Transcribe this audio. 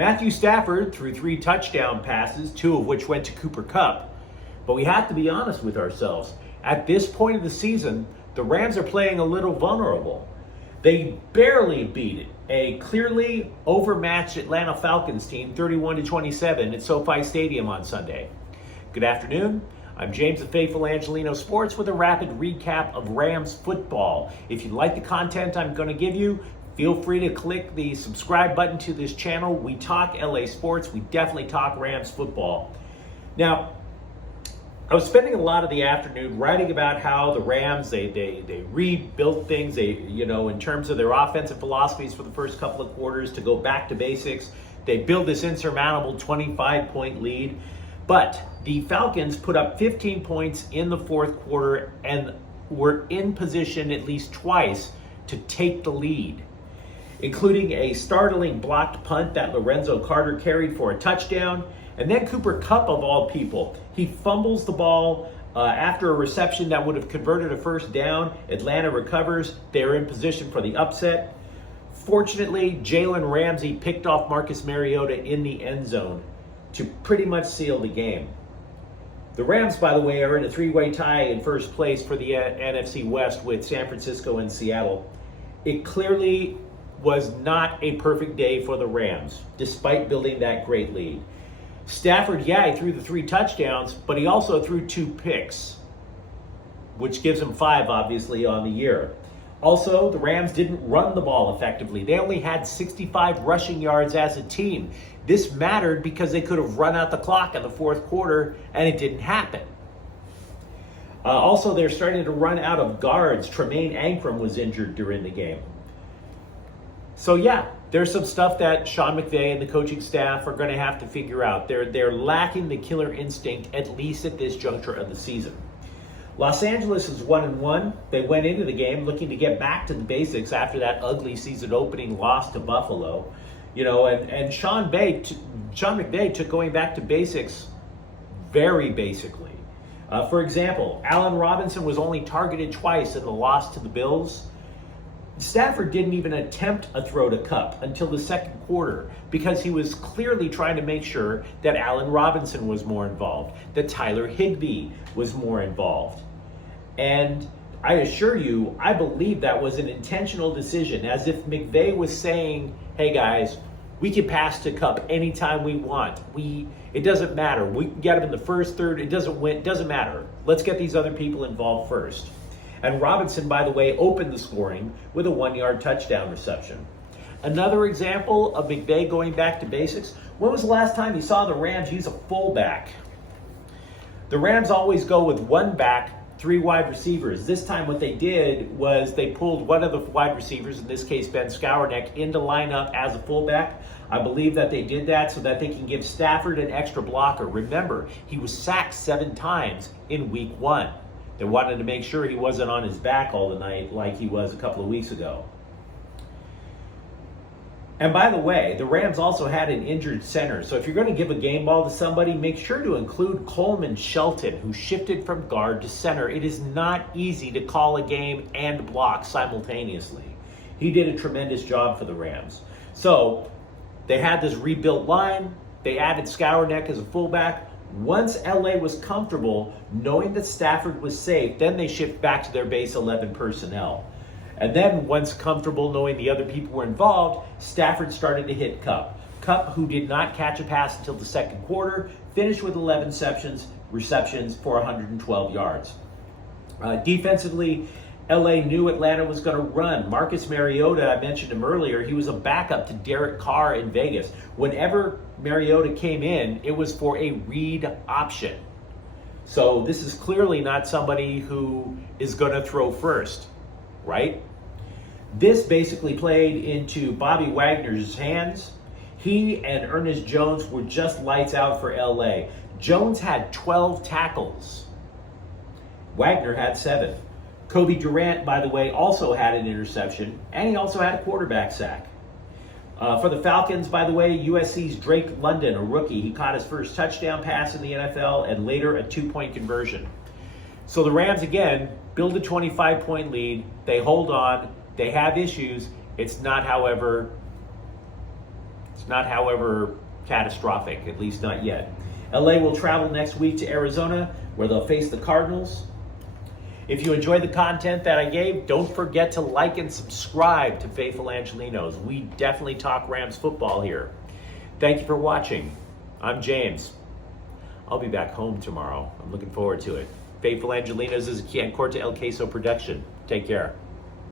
Matthew Stafford threw 3 touchdown passes, 2 of which went to Cooper Kupp. But we have to be honest with ourselves. At this point of the season, the Rams are playing a little vulnerable. They barely beat a clearly overmatched Atlanta Falcons team 31-27 at SoFi Stadium on Sunday. Good afternoon. I'm James of Faithful Angelino Sports with a rapid recap of Rams football. If you like the content I'm going to give you, feel free to click the subscribe button to this channel. We talk LA sports. We definitely talk Rams football. Now, I was spending a lot of the afternoon writing about how the Rams, they rebuilt things, in terms of their offensive philosophies for the first couple of quarters to go back to basics. They built this insurmountable 25-point lead. But the Falcons put up 15 points in the fourth quarter and were in position at least twice to take the lead, including a startling blocked punt that Lorenzo Carter carried for a touchdown. And then Cooper Kupp, of all people, he fumbles the ball after a reception that would have converted a first down. Atlanta recovers. They're in position for the upset. Fortunately, Jalen Ramsey picked off Marcus Mariota in the end zone to pretty much seal the game. The Rams, by the way, are in a 3-way tie in first place for the NFC West with San Francisco and Seattle. It clearly was not a perfect day for the Rams, despite building that great lead. Stafford, he threw the 3 touchdowns, but he also threw 2 picks, which gives him 5, obviously, on the year. Also, the Rams didn't run the ball effectively. They only had 65 rushing yards as a team. This mattered because they could have run out the clock in the fourth quarter, and it didn't happen. Also, they're starting to run out of guards. Tremaine Ankrum was injured during the game. So, there's some stuff that Sean McVay and the coaching staff are going to have to figure out. They're lacking the killer instinct, at least at this juncture of the season. Los Angeles is 1-1. They went into the game looking to get back to the basics after that ugly season opening loss to Buffalo. And Sean McVay took going back to basics very basically. For example, Allen Robinson was only targeted twice in the loss to the Bills. Stafford didn't even attempt a throw to Kupp until the second quarter because he was clearly trying to make sure that Allen Robinson was more involved, that Tyler Higbee was more involved. And I assure you, I believe that was an intentional decision, as if McVay was saying, hey guys, we can pass to Kupp anytime we want. It doesn't matter. We can get him in the first, third. It doesn't matter. Let's get these other people involved first. And Robinson, by the way, opened the scoring with a 1-yard touchdown reception. Another example of McVay going back to basics. When was the last time you saw the Rams use a fullback? The Rams always go with 1 back, 3 wide receivers. This time what they did was they pulled one of the wide receivers, in this case Ben Skowronek, into lineup as a fullback. I believe that they did that so that they can give Stafford an extra blocker. Remember, he was sacked 7 times in week 1. They wanted to make sure he wasn't on his back all the night like he was a couple of weeks ago. And by the way, the Rams also had an injured center. So if you're going to give a game ball to somebody, make sure to include Coleman Shelton, who shifted from guard to center. It is not easy to call a game and block simultaneously. He did a tremendous job for the Rams. So they had this rebuilt line. They added Skowronek as a fullback. Once LA was comfortable knowing that Stafford was safe, then they shift back to their base 11 personnel. And then once comfortable knowing the other people were involved, Stafford started to hit Kupp. Kupp, who did not catch a pass until the second quarter, finished with 11 receptions for 112 yards. Defensively, LA knew Atlanta was going to run. Marcus Mariota, I mentioned him earlier, he was a backup to Derek Carr in Vegas. Whenever Mariota came in, it was for a read option. So this is clearly not somebody who is going to throw first, right? This basically played into Bobby Wagner's hands. He and Ernest Jones were just lights out for LA. Jones had 12 tackles. Wagner had 7. Kobe Durant, by the way, also had an interception, and he also had a quarterback sack. For the Falcons, by the way, USC's Drake London, a rookie, he caught his first touchdown pass in the NFL and later a 2-point conversion. So the Rams, again, build a 25-point lead. They hold on. They have issues. It's not, however, It's not, however, catastrophic, at least not yet. LA will travel next week to Arizona, where they'll face the Cardinals. If you enjoyed the content that I gave, don't forget to like and subscribe to Faithful Angelinos. We definitely talk Rams football here. Thank you for watching. I'm James. I'll be back home tomorrow. I'm looking forward to it. Faithful Angelinos is a Quian Corte El Queso production. Take care.